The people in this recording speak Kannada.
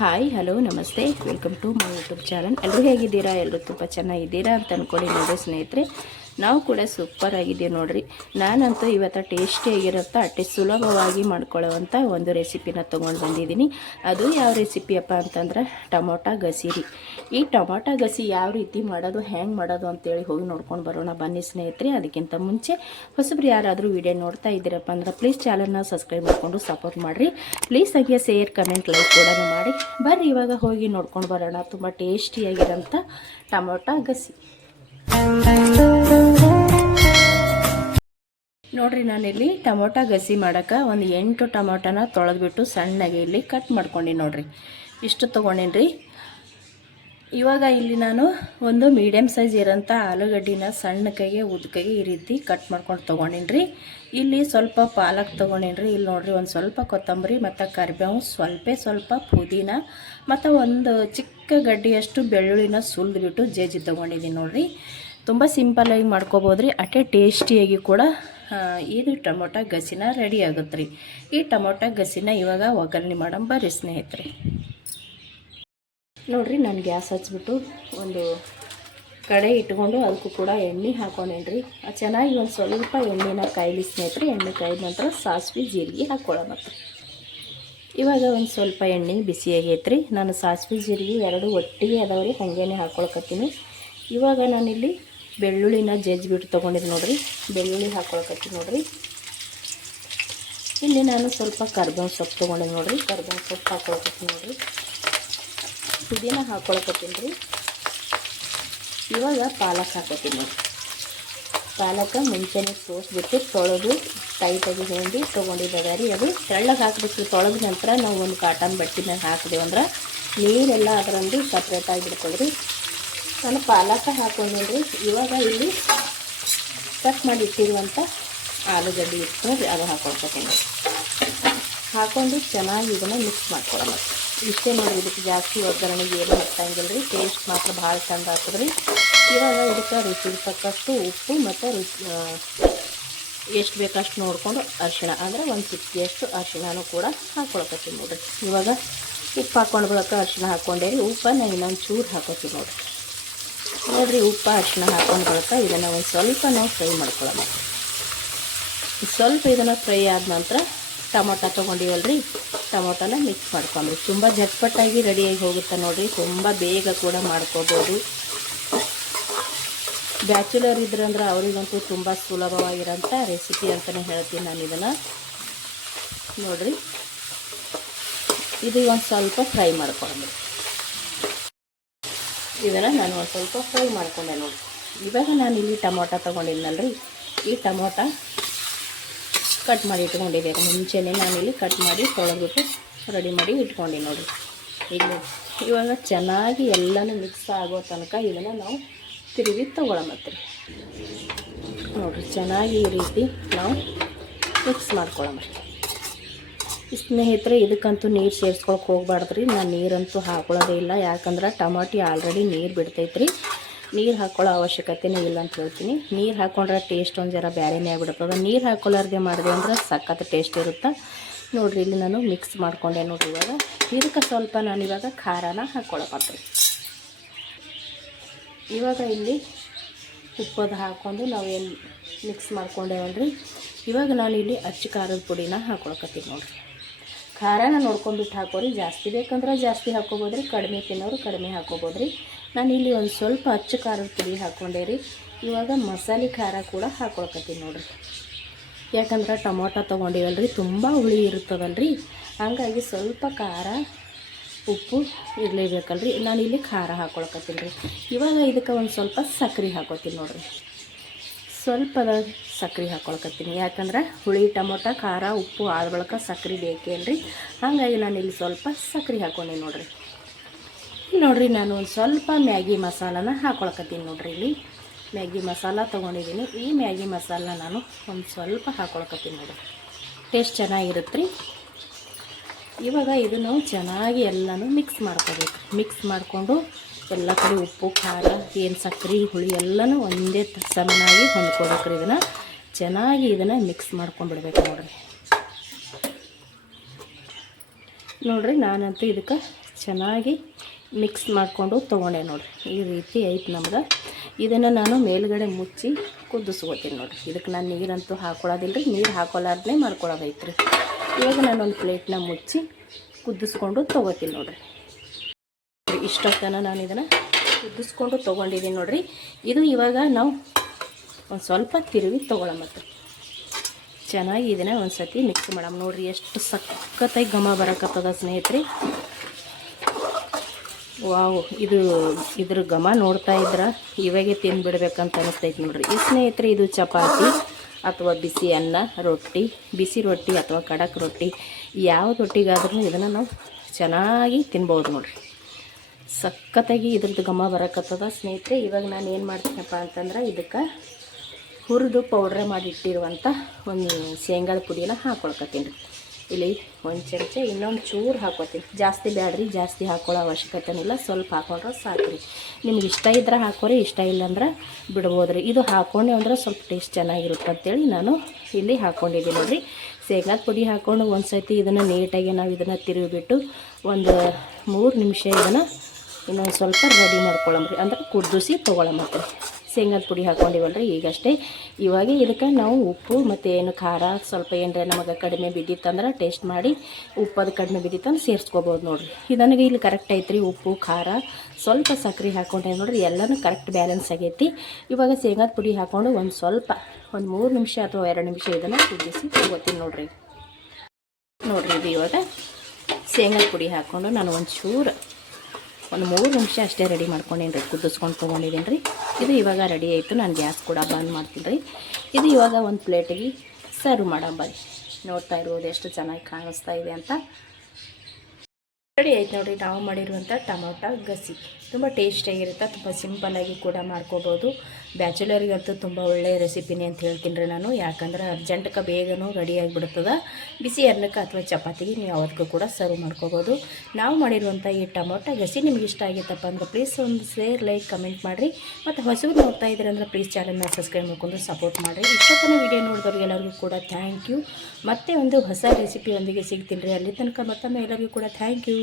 ಹಾಯ್ ಹಲೋ ನಮಸ್ತೆ welcome to my YouTube channel. ಎಲ್ಲರೂ ಹೇಗಿದ್ದೀರಾ? ಎಲ್ಲರೂ ತುಂಬ ಚೆನ್ನಾಗಿದ್ದೀರಾ ಅಂತ ಅಂದ್ಕೊಂಡು ನೋಡಿ ಸ್ನೇಹಿತರೆ, ನಾವು ಕೂಡ ಸೂಪರ್ ಆಗಿದ್ದೀವಿ ನೋಡ್ರಿ. ನಾನಂತೂ ಇವತ್ತು ಟೇಸ್ಟಿಯಾಗಿರುತ್ತಾ ಅಷ್ಟೇ ಸುಲಭವಾಗಿ ಮಾಡ್ಕೊಳ್ಳೋವಂಥ ಒಂದು ರೆಸಿಪಿನ ತೊಗೊಂಡು ಬಂದಿದ್ದೀನಿ. ಅದು ಯಾವ ರೆಸಿಪಿಯಪ್ಪ ಅಂತಂದ್ರೆ ಟೊಮೊಟೊ ಗಸಿ. ಈ ಟೊಮೊಟೊ ಗಸಿ ಯಾವ ರೀತಿ ಮಾಡೋದು, ಹೆಂಗೆ ಮಾಡೋದು ಅಂತೇಳಿ ಹೋಗಿ ನೋಡ್ಕೊಂಡು ಬರೋಣ ಬನ್ನಿ ಸ್ನೇಹಿತರೆ. ಅದಕ್ಕಿಂತ ಮುಂಚೆ ಹೊಸಬ್ರು ಯಾರಾದರೂ ವಿಡಿಯೋ ನೋಡ್ತಾ ಇದ್ದೀರಪ್ಪ ಅಂದ್ರೆ ಪ್ಲೀಸ್ ಚಾನಲ್ನ ಸಬ್ಸ್ಕ್ರೈಬ್ ಮಾಡಿಕೊಂಡು ಸಪೋರ್ಟ್ ಮಾಡಿರಿ. ಪ್ಲೀಸ್ ಹಾಗೆ ಶೇರ್ ಕಮೆಂಟ್ ಲೈಕ್ ಕೂಡ ಮಾಡಿ. ಬರ್ರಿ ಇವಾಗ ಹೋಗಿ ನೋಡ್ಕೊಂಡು ಬರೋಣ ತುಂಬ ಟೇಸ್ಟಿಯಾಗಿರೋಂಥ ಟೊಮೊಟೊ ಗಸಿ. ನೋಡ್ರಿ, ನಾನಿಲ್ಲಿ ಟೊಮೊಟೊ ಗಸಿ ಮಾಡೋಕೆ ಒಂದು 8 ಟೊಮೊಟೊನ ತೊಳೆದ್ಬಿಟ್ಟು ಸಣ್ಣಗೆ ಇಲ್ಲಿ ಕಟ್ ಮಾಡ್ಕೊಂಡು ನೋಡ್ರಿ, ಇಷ್ಟು ತೊಗೊಂಡೇನ್ರಿ. ಇವಾಗ ಇಲ್ಲಿ ನಾನು ಒಂದು ಮೀಡಿಯಮ್ ಸೈಜ್ ಇರೋಂಥ ಆಲೂಗಡ್ಡಿನ ಸಣ್ಣಕಾಗೆ ಉದ್ದಕಾಗೆ ಈ ರೀತಿ ಕಟ್ ಮಾಡ್ಕೊಂಡು ತೊಗೊಂಡೇನ್ರಿ. ಇಲ್ಲಿ ಸ್ವಲ್ಪ ಪಾಲಕ್ ತೊಗೊಂಡೇನ್ರಿ. ಇಲ್ಲಿ ನೋಡ್ರಿ, ಒಂದು ಸ್ವಲ್ಪ ಕೊತ್ತಂಬರಿ ಮತ್ತು ಕರಿಬೇವು, ಸ್ವಲ್ಪ ಪುದೀನ ಮತ್ತು ಒಂದು ಚಿಕ್ಕ ಗಡ್ಡೆಯಷ್ಟು ಬೆಳ್ಳುಳ್ಳಿನ ಸುಲಿದ್ಬಿಟ್ಟು ಜಜ್ಜಿ ತೊಗೊಂಡಿದ್ದೀನಿ ನೋಡ್ರಿ. ತುಂಬ ಸಿಂಪಲ್ಲಾಗಿ ಮಾಡ್ಕೋಬೋದ್ರಿ, ಅಷ್ಟೇ ಟೇಸ್ಟಿಯಾಗಿ ಕೂಡ ಇದು ಟೊಮೊಟೊ ಗಸಿನ ರೆಡಿ ಆಗುತ್ತೆ ರೀ. ಈ ಟೊಮೊಟೊ ಗಸಿನ ಇವಾಗ ಒಗ್ಗರಣೆ ಮಾಡೋಣ ಬರ್ರಿ ಸ್ನೇಹಿತರೆ. ನೋಡ್ರಿ, ನಾನು ಗ್ಯಾಸ್ ಹಚ್ಬಿಟ್ಟು ಒಂದು ಕಡೆ ಇಟ್ಕೊಂಡು ಅದಕ್ಕೂ ಕೂಡ ಎಣ್ಣೆ ಹಾಕೊಂಡೇನ್ರಿ. ಚೆನ್ನಾಗಿ ಒಂದು ಸ್ವಲ್ಪ ಎಣ್ಣೆನ ಕಾಯಿಲಿ ಸ್ನೇಹಿತರೆ. ಎಣ್ಣೆ ಕಾಯ್ದ ನಂತರ ಸಾಸಿವೆ ಜೀರಿಗೆ ಹಾಕ್ಕೊಳ್ಳೋಣ. ಇವಾಗ ಒಂದು ಸ್ವಲ್ಪ ಎಣ್ಣೆ ಬಿಸಿ ಆಗೈತ್ರಿ. ನಾನು ಸಾಸಿವೆ ಜೀರಿಗೆ ಎರಡು ಒಟ್ಟಿಗೆ ಅದಾವ್ರಿ, ಹಾಗೇನೆ ಹಾಕ್ಕೊಳಕತ್ತೀನಿ. ಇವಾಗ ನಾನಿಲ್ಲಿ ಬೆಳ್ಳುಳ್ಳಿನ ಜಜ್ಜಿಬಿಟ್ಟು ತೊಗೊಂಡಿದ್ದು ನೋಡ್ರಿ, ಬೆಳ್ಳುಳ್ಳಿ ಹಾಕ್ಕೊಳಕತ್ತೀನಿ ನೋಡ್ರಿ. ಇಲ್ಲಿ ನಾನು ಸ್ವಲ್ಪ ಕರ್ಬೇವು ಸೊಪ್ಪು ತೊಗೊಂಡಿದ್ದು ನೋಡ್ರಿ, ಕರ್ಬೇವು ಸೊಪ್ಪು ಹಾಕ್ಕೊಳಕತ್ತೀನಿ ನೋಡ್ರಿ. ಪುದೀನ ಹಾಕ್ಕೊಳಕತ್ತೀನಿ ರೀ. ಇವಾಗ ಪಾಲಕ್ ಹಾಕೋತೀನಿ ನೋಡಿ. ಪಾಲಕ ಮುಂಚೆನೇ ಸೋಸ್ಬಿಟ್ಟು ತೊಳೆದು ಟೈಟಾಗಿ ಹಿಂಡಿ ತೊಗೊಂಡಿದ್ದಾಗ ರೀ. ಅದು ತೆಳ್ಳಗೆ ಹಾಕಬೇಕು. ತೊಳೆದ ನಂತರ ನಾವು ಒಂದು ಕಾಟನ್ ಬಟ್ಟೆನ ಹಾಕಿದೆವು ಅಂದ್ರೆ ನೀರೆಲ್ಲ ಅದರಂದು ಸಪ್ರೇಟಾಗಿ ಬಿಡ್ಕೊಳ್ರಿ. ನಾನು ಪಾಲಕ ಹಾಕೊಂಡ್ರಿ. ಇವಾಗ ಇಲ್ಲಿ ಕಟ್ ಮಾಡಿ ಇಟ್ಟಿರುವಂಥ ಆಲೂಗಡ್ಡೆ ಇಟ್ಟು ನೋಡಿರಿ, ಅದು ಹಾಕ್ಕೊಳ್ಕೊತೀನಿ. ಹಾಕ್ಕೊಂಡು ಚೆನ್ನಾಗಿ ಇದನ್ನು ಮಿಕ್ಸ್ ಮಾಡ್ಕೊಳ್ಳೋಣ. ಇಷ್ಟೇ ನೋಡಿ, ಇದಕ್ಕೆ ಜಾಸ್ತಿ ಒಗ್ಗರಣೆಗೆ ಏನು ಹಾಕ್ತಂಗಿಲ್ಲ ರೀ. ಟೇಸ್ಟ್ ಮಾತ್ರ ಭಾಳ ಚಂದ ಆಗ್ತದೆ ರೀ. ಇವಾಗ ಇದಕ್ಕೆ ರುಚಿಗೆ ತಕ್ಕಷ್ಟು ಉಪ್ಪು ಮತ್ತು ಎಷ್ಟು ಬೇಕಷ್ಟು ನೋಡಿಕೊಂಡು ಅರಿಶಿಣ, ಅಂದರೆ ಒಂದು ಚಿಟಿಕೆಯಷ್ಟು ಅರಿಶಿಣನೂ ಕೂಡ ಹಾಕ್ಕೊಳಕತ್ತೀನಿ ನೋಡಿರಿ. ಇವಾಗ ಉಪ್ಪು ಹಾಕ್ಕೊಂಡು ಬಳಿಕ ಅರಿಶಿಣ ಹಾಕ್ಕೊಂಡೇರಿ. ಉಪ್ಪನ್ನು ಇನ್ನೊಂದು ಚೂರು ಹಾಕೋತೀವಿ ನೋಡಿರಿ. ಉಪ್ಪು ಅರಿಶಿಣ ಹಾಕ್ಕೊಂಡು ಬಳಿಕ ಇದನ್ನು ಒಂದು ಸ್ವಲ್ಪ ನಾವು ಫ್ರೈ ಮಾಡ್ಕೊಳ್ಳೋಣ. ಸ್ವಲ್ಪ ಇದನ್ನು ಫ್ರೈ ಆದ ನಂತರ ಟೊಮೊಟೊ ತೊಗೊಂಡಿವಲ್ರಿ, ಟೊಮೊಟೊನ ಮಿಕ್ಸ್ ಮಾಡ್ಕೊಂಡ್ರಿ. ತುಂಬ झटपटाಗಿ ರೆಡಿಯಾಗಿ ಹೋಗುತ್ತೆ ನೋಡಿರಿ. ತುಂಬ ಬೇಗ ಕೂಡ ಮಾಡ್ಕೋಬೋದು. ಬ್ಯಾಚುಲರ್ ಇದ್ರಂದ್ರೆ ಅವರಿಗಂತೂ ತುಂಬ ಸುಲಭವಾಗಿರೋಂಥ ರೆಸಿಪಿ ಅಂತಲೇ ಹೇಳ್ತೀನಿ ನಾನು ಇದನ್ನು ನೋಡಿರಿ. ಇದು ಒಂದು ಸ್ವಲ್ಪ ಫ್ರೈ ಮಾಡ್ಕೊಂಡ್ರಿ. ಇದನ್ನು ನಾನು ಒಂದು ಸ್ವಲ್ಪ ಫ್ರೈ ಮಾಡ್ಕೊಂಡೆ ನೋಡಿ. ಇವಾಗ ನಾನು ಇಲ್ಲಿ ಟೊಮೊಟೊ ತೊಗೊಂಡಿದ್ನಲ್ರಿ, ಈ ಟೊಮೊಟೊ ಕಟ್ ಮಾಡಿ ಇಟ್ಕೊಂಡಿದ್ದೆ. ಮುಂಚೆನೇ ನಾನಿಲ್ಲಿ ಕಟ್ ಮಾಡಿ ತೊಳೆದ್ಬಿಟ್ಟು ರೆಡಿ ಮಾಡಿ ಇಟ್ಕೊಂಡು ನೋಡಿ. ಇವಾಗ ಚೆನ್ನಾಗಿ ಎಲ್ಲನೂ ಮಿಕ್ಸ್ ಆಗೋ ತನಕ ಇದನ್ನು ನಾವು ತಿರುಗಿ ತೊಗೊಳಮತ್ರಿ ನೋಡಿರಿ. ಚೆನ್ನಾಗಿ ಈ ರೀತಿ ನಾವು ಮಿಕ್ಸ್ ಮಾಡ್ಕೊಳ್ಳೋಣ ಸ್ನೇಹಿತರೆ. ಇದಕ್ಕಂತೂ ನೀರು ಸೇರಿಸ್ಕೊಳಕ್ಕೆ ಹೋಗ್ಬಾರ್ದ್ರಿ. ನಾನು ನೀರಂತೂ ಹಾಕೊಳ್ಳೋದೇ ಇಲ್ಲ, ಯಾಕಂದ್ರೆ ಟೊಮಾಟಿ ಆಲ್ರೆಡಿ ನೀರು ಬಿಡ್ತೈತ್ರಿ. ನೀರು ಹಾಕ್ಕೊಳ್ಳೋ ಅವಶ್ಯಕತೆನೇ ಇಲ್ಲ ಅಂತ ಹೇಳ್ತೀನಿ. ನೀರು ಹಾಕ್ಕೊಂಡ್ರೆ ಟೇಸ್ಟ್ ಒಂದು ಜರ ಬೇರೆನೇ ಆಗಿಬಿಡ್ತದೆ. ನೀರು ಹಾಕ್ಕೊಳ್ಳಾರ್ದೆ ಮಾಡಿದೆ ಅಂದ್ರೆ ಸಖತ್ ಟೇಸ್ಟ್ ಇರುತ್ತೆ ನೋಡಿರಿ. ಇಲ್ಲಿ ನಾನು ಮಿಕ್ಸ್ ಮಾಡ್ಕೊಂಡೆ ನೋಡಿರಿ. ಇವಾಗ ಇದಕ್ಕೆ ಸ್ವಲ್ಪ ನಾನಿವಾಗ ಖಾರನ ಹಾಕ್ಕೊಳಕತ್ರಿ. ಇವಾಗ ಇಲ್ಲಿ ಉಪ್ಪದು ಹಾಕ್ಕೊಂಡು ನಾವೇನು ಮಿಕ್ಸ್ ಮಾಡ್ಕೊಂಡೇವಲ್ರಿ. ಇವಾಗ ನಾನಿಲ್ಲಿ ಅಚ್ಚ ಖಾರದ ಪುಡಿನ ಹಾಕ್ಕೊಳಕತ್ತೀನಿ ನೋಡಿರಿ. ಖಾರನ ನೋಡ್ಕೊಂಡ್ಬಿಟ್ಟು ಹಾಕೋರಿ. ಜಾಸ್ತಿ ಬೇಕಂದ್ರೆ ಜಾಸ್ತಿ ಹಾಕ್ಕೋಬೋದ್ರಿ, ಕಡಿಮೆ ತಿನ್ನೋರು ಕಡಿಮೆ ಹಾಕ್ಕೋಬೋದ್ರಿ. ನಾನಿಲ್ಲಿ ಒಂದು ಸ್ವಲ್ಪ ಅಚ್ಚ ಖಾರದ ಪುಡಿ ಹಾಕ್ಕೊಂಡೆ ರೀ. ಇವಾಗ ಮಸಾಲೆ ಖಾರ ಕೂಡ ಹಾಕ್ಕೊಳಕತ್ತೀನಿ ನೋಡಿರಿ. ಯಾಕಂದ್ರೆ ಟೊಮೊಟೊ ತೊಗೊಂಡಿವಲ್ರಿ, ತುಂಬ ಹುಳಿ ಇರ್ತದಲ್ರಿ. ಹಾಗಾಗಿ ಸ್ವಲ್ಪ ಖಾರ ಉಪ್ಪು ಇರಲೇಬೇಕಲ್ರಿ. ನಾನಿಲ್ಲಿ ಖಾರ ಹಾಕ್ಕೊಳಕತ್ತೀನಿ ರೀ. ಇವಾಗ ಇದಕ್ಕೆ ಒಂದು ಸ್ವಲ್ಪ ಸಕ್ಕರೆ ಹಾಕೋತೀನಿ ನೋಡಿರಿ. ಸ್ವಲ್ಪದ ಸಕ್ಕರೆ ಹಾಕ್ಕೊಳಕತ್ತೀನಿ, ಯಾಕಂದ್ರೆ ಹುಳಿ ಟೊಮೊಟೊ ಖಾರ ಉಪ್ಪು ಆದ ಬಳಿಕ ಸಕ್ಕರೆ ಬೇಕೇನ್ರಿ. ಹಾಗಾಗಿ ನಾನಿಲ್ಲಿ ಸ್ವಲ್ಪ ಸಕ್ಕರೆ ಹಾಕ್ಕೊಂಡೆ ನೋಡಿರಿ. ನೋಡಿರಿ, ನಾನು ಒಂದು ಸ್ವಲ್ಪ ಮ್ಯಾಗಿ ಮಸಾಲನ ಹಾಕ್ಕೊಳಕತ್ತೀನಿ ನೋಡಿರಿ. ಇಲ್ಲಿ ಮ್ಯಾಗಿ ಮಸಾಲ ತೊಗೊಂಡಿದ್ದೀನಿ. ಈ ಮ್ಯಾಗಿ ಮಸಾಲ ನಾನು ಒಂದು ಸ್ವಲ್ಪ ಹಾಕ್ಕೊಳಕತ್ತೀನಿ ನೋಡಿರಿ. ಟೇಸ್ಟ್ ಚೆನ್ನಾಗಿರುತ್ತೆ ರೀ. ಇವಾಗ ಇದನ್ನು ಚೆನ್ನಾಗಿ ಎಲ್ಲನೂ ಮಿಕ್ಸ್ ಮಾಡ್ಕೋಬೇಕು. ಮಿಕ್ಸ್ ಮಾಡಿಕೊಂಡು ಎಲ್ಲ ಕಡೆ ಉಪ್ಪು ಖಾರ ಏನು ಸಕ್ಕರೆ ಹುಳಿ ಎಲ್ಲನೂ ಒಂದೇ ಸಮನಾಗಿ ಹೊಂದ್ಕೋಬೇಕ್ರಿ. ಇದನ್ನು ಚೆನ್ನಾಗಿ ಇದನ್ನು ಮಿಕ್ಸ್ ಮಾಡ್ಕೊಂಡ್ಬಿಡ್ಬೇಕು ನೋಡಿರಿ. ನೋಡಿರಿ, ನಾನಂತೂ ಇದಕ್ಕೆ ಚೆನ್ನಾಗಿ ಮಿಕ್ಸ್ ಮಾಡಿಕೊಂಡು ತೊಗೊಂಡೆ ನೋಡಿರಿ. ಈ ರೀತಿ ಐತೆ ನಮ್ಗೆ. ಇದನ್ನು ನಾನು ಮೇಲ್ಗಡೆ ಮುಚ್ಚಿ ಕುದಿಸ್ಕೋತೀನಿ ನೋಡಿರಿ. ಇದಕ್ಕೆ ನಾನು ನೀರಂತೂ ಹಾಕೊಳ್ಳೋದಿಲ್ಲ ರೀ, ನೀರು ಹಾಕೊಳ್ಳಾರ್ದೇ ಮಾಡ್ಕೊಳ್ಳೋದೈತ್ರಿ. ಇವಾಗ ನಾನೊಂದು ಪ್ಲೇಟ್ನ ಮುಚ್ಚಿ ಕುದಿಸ್ಕೊಂಡು ತೊಗೋತೀನಿ ನೋಡಿರಿ. ಇಷ್ಟೊತ್ತನ ನಾನು ಇದನ್ನು ಕುದಿಸ್ಕೊಂಡು ತೊಗೊಂಡಿದ್ದೀನಿ ನೋಡಿರಿ. ಇದು ಇವಾಗ ನಾವು ಒಂದು ಸ್ವಲ್ಪ ತಿರುವಿ ತೊಗೊಳಮತ್ತು ಚೆನ್ನಾಗಿ ಇದನ್ನು ಒಂದು ಸತಿ ಮಿಕ್ಸ್ ಮಾಡಮ್ ನೋಡಿರಿ. ಎಷ್ಟು ಸಖತ್ತಾಗಿ ಘಮ ಬರಕತ್ತದ ಸ್ನೇಹಿತರೆ. ವಾವ್, ಇದ್ರ ಘಮ ನೋಡ್ತಾ ಇದ್ರೆ ಇವಾಗೆ ತಿಂದುಬಿಡ್ಬೇಕಂತ ಅನಿಸ್ತೈತೆ ನೋಡಿರಿ. ಈ ಸ್ನೇಹಿತರೆ, ಇದು ಚಪಾತಿ ಅಥವಾ ಬಿಸಿ ಅನ್ನ, ರೊಟ್ಟಿ, ಬಿಸಿ ರೊಟ್ಟಿ ಅಥವಾ ಖಡಕ್ ರೊಟ್ಟಿ, ಯಾವ ರೊಟ್ಟಿಗಾದ್ರೂ ಇದನ್ನು ನಾವು ಚೆನ್ನಾಗಿ ತಿನ್ಬೋದು ನೋಡಿರಿ. ಸಖತ್ತಾಗಿ ಇದ್ರದ್ದು ಘಮ ಬರಕತ್ತದ ಸ್ನೇಹಿತರೆ. ಇವಾಗ ನಾನು ಏನು ಮಾಡ್ತೀನಪ್ಪ ಅಂತಂದ್ರೆ ಇದಕ್ಕೆ ಹುರಿದು ಪೌಡ್ರ್ ಮಾಡಿಟ್ಟಿರುವಂಥ ಒಂದು ಶೇಂಗಾದ ಪುಡಿನ ಹಾಕ್ಕೊಳ್ಕತ್ತೀನಿ ರೀ. ಇಲ್ಲಿ ಒಂದು ಚಮಚ ಇನ್ನೊಂದು ಚೂರು ಹಾಕ್ಕೊತೀನಿ. ಜಾಸ್ತಿ ಬ್ಯಾಡ್ರಿ, ಜಾಸ್ತಿ ಹಾಕ್ಕೊಳ್ಳೋ ಅವಶ್ಯಕತೆನಿಲ್ಲ, ಸ್ವಲ್ಪ ಹಾಕೊಂಡ್ರೆ ಸಾಕು ರೀ. ನಿಮ್ಗೆ ಇಷ್ಟ ಇದ್ರೆ ಹಾಕೋರಿ, ಇಷ್ಟ ಇಲ್ಲಂದ್ರೆ ಬಿಡ್ಬೋದು ರೀ. ಇದು ಹಾಕ್ಕೊಂಡೆ ಅಂದ್ರೆ ಸ್ವಲ್ಪ ಟೇಸ್ಟ್ ಚೆನ್ನಾಗಿರುತ್ತೆ ಅಂತೇಳಿ ನಾನು ಇಲ್ಲಿ ಹಾಕ್ಕೊಂಡಿದ್ದೀನಿ ನೋಡಿರಿ. ಶೇಂಗಾದ ಪುಡಿ ಹಾಕ್ಕೊಂಡು ಒಂದು ಸತಿ ಇದನ್ನು ನೀಟಾಗಿ ನಾವು ಇದನ್ನು ತಿರುಗಿಬಿಟ್ಟು ಒಂದು 3 ನಿಮಿಷ ಇದನ್ನು ಇನ್ನೊಂದು ಸ್ವಲ್ಪ ರೆಡಿ ಮಾಡ್ಕೊಳ್ಳಮ್ರಿ, ಅಂದ್ರೆ ಕುದಿಸಿ ತೊಗೊಳಮತ್ರಿ. ಶೇಂಗಾದ ಪುಡಿ ಹಾಕ್ಕೊಂಡಿವಲ್ರಿ ಈಗಷ್ಟೇ. ಇವಾಗ ಇದಕ್ಕೆ ನಾವು ಉಪ್ಪು ಮತ್ತು ಏನು ಖಾರ ಸ್ವಲ್ಪ ಏನರ ನಮಗೆ ಕಡಿಮೆ ಬಿದ್ದಿತ್ತಂದ್ರೆ ಟೇಸ್ಟ್ ಮಾಡಿ, ಉಪ್ಪು ಅದು ಕಡಿಮೆ ಬಿದ್ದಿತ್ತಂದ್ರೆ ಸೇರಿಸ್ಕೋಬೋದು ನೋಡಿರಿ. ಇದನಿಗೆ ಇಲ್ಲಿ ಕರೆಕ್ಟ್ ಐತ್ರಿ. ಉಪ್ಪು ಖಾರ ಸ್ವಲ್ಪ ಸಕ್ಕರೆ ಹಾಕ್ಕೊಂಡೆ ನೋಡಿರಿ, ಎಲ್ಲನೂ ಕರೆಕ್ಟ್ ಬ್ಯಾಲೆನ್ಸ್ ಆಗೈತಿ. ಇವಾಗ ಶೇಂಗಾದ ಪುಡಿ ಹಾಕ್ಕೊಂಡು ಒಂದು 3 ನಿಮಿಷ ಅಥವಾ 2 ನಿಮಿಷ ಇದನ್ನು ಕುದಿಸಿ ತೊಗೋತೀನಿ ನೋಡಿರಿ. ಇದು ಇವಾಗ ಶೇಂಗಾದ ಪುಡಿ ಹಾಕ್ಕೊಂಡು ನಾನು ಒಂದು 3 ನಿಮಿಷ ಅಷ್ಟೇ ರೆಡಿ ಮಾಡ್ಕೊಂಡೇನಿ ರೀ, ಕುದಿಸ್ಕೊಂಡು ತೊಗೊಂಡಿದ್ದೀನಿ ರೀ. ಇದು ಇವಾಗ ರೆಡಿ ಆಯಿತು. ನಾನು ಗ್ಯಾಸ್ ಕೂಡ ಬಂದ್ ಮಾಡ್ತೀನಿ ರೀ. ಇದು ಇವಾಗ ಒಂದು ಪ್ಲೇಟಿಗೆ ಸರ್ವ್ ಮಾಡೋಣ ಬನ್ನಿ. ನೋಡ್ತಾ ಇರ್ಬೋದು ಎಷ್ಟು ಚೆನ್ನಾಗಿ ಕಾಣಿಸ್ತಾ ಇದೆ ಅಂತ. ರೆಡಿ ಆಯ್ತು ನೋಡಿರಿ ನಾವು ಮಾಡಿರುವಂಥ ಟೊಮೊಟೊ ಗಸಿ. ತುಂಬ ಟೇಸ್ಟಿಯಾಗಿರುತ್ತೆ, ತುಂಬ ಸಿಂಪಲ್ಲಾಗಿ ಕೂಡ ಮಾಡ್ಕೋಬೋದು. ಬ್ಯಾಚುಲರಿಗಂತೂ ತುಂಬ ಒಳ್ಳೆಯ ರೆಸಿಪಿನೇ ಅಂತ ಹೇಳ್ತೀನಿ ರೀ ನಾನು. ಯಾಕಂದ್ರೆ ಅರ್ಜೆಂಟ್ಗೆ ಬೇಗನೂ ರೆಡಿಯಾಗಿಬಿಡ್ತದೆ. ಬಿಸಿ ಅನ್ನಕ್ಕೆ ಅಥವಾ ಚಪಾತಿಗೆ ನೀವು ಯಾವತ್ತೂ ಕೂಡ ಸರ್ವ್ ಮಾಡ್ಕೋಬೋದು. ನಾವು ಮಾಡಿರುವಂಥ ಈ ಟೊಮೊಟೊ ಗಸಿ ನಿಮ್ಗೆ ಇಷ್ಟ ಆಗಿತ್ತಪ್ಪ ಅಂದ್ರೆ ಪ್ಲೀಸ್ ಒಂದು ಶೇರ್, ಲೈಕ್, ಕಮೆಂಟ್ ಮಾಡಿರಿ. ಮತ್ತು ಹೊಸಬ್ರು ನೋಡ್ತಾ ಇದ್ದೀರಿ ಅಂದ್ರೆ ಪ್ಲೀಸ್ ಚಾನಲ್ನ ಸಬ್ಸ್ಕ್ರೈಬ್ ಮಾಡ್ಕೊಂಡು ಸಪೋರ್ಟ್ ಮಾಡಿರಿ. ಇಷ್ಟೊತ್ತನ ವೀಡಿಯೋ ನೋಡಿದವ್ರಿಗೆಲ್ಲರಿಗೂ ಕೂಡ ಥ್ಯಾಂಕ್ ಯು. ಮತ್ತೆ ಒಂದು ಹೊಸ ರೆಸಿಪಿಯೊಂದಿಗೆ ಸಿಗ್ತೀನಿ ರೀ. ಅಲ್ಲಿ ತನಕ ಮತ್ತೊಮ್ಮೆ ಎಲ್ಲರಿಗೂ ಕೂಡ ಥ್ಯಾಂಕ್ ಯು.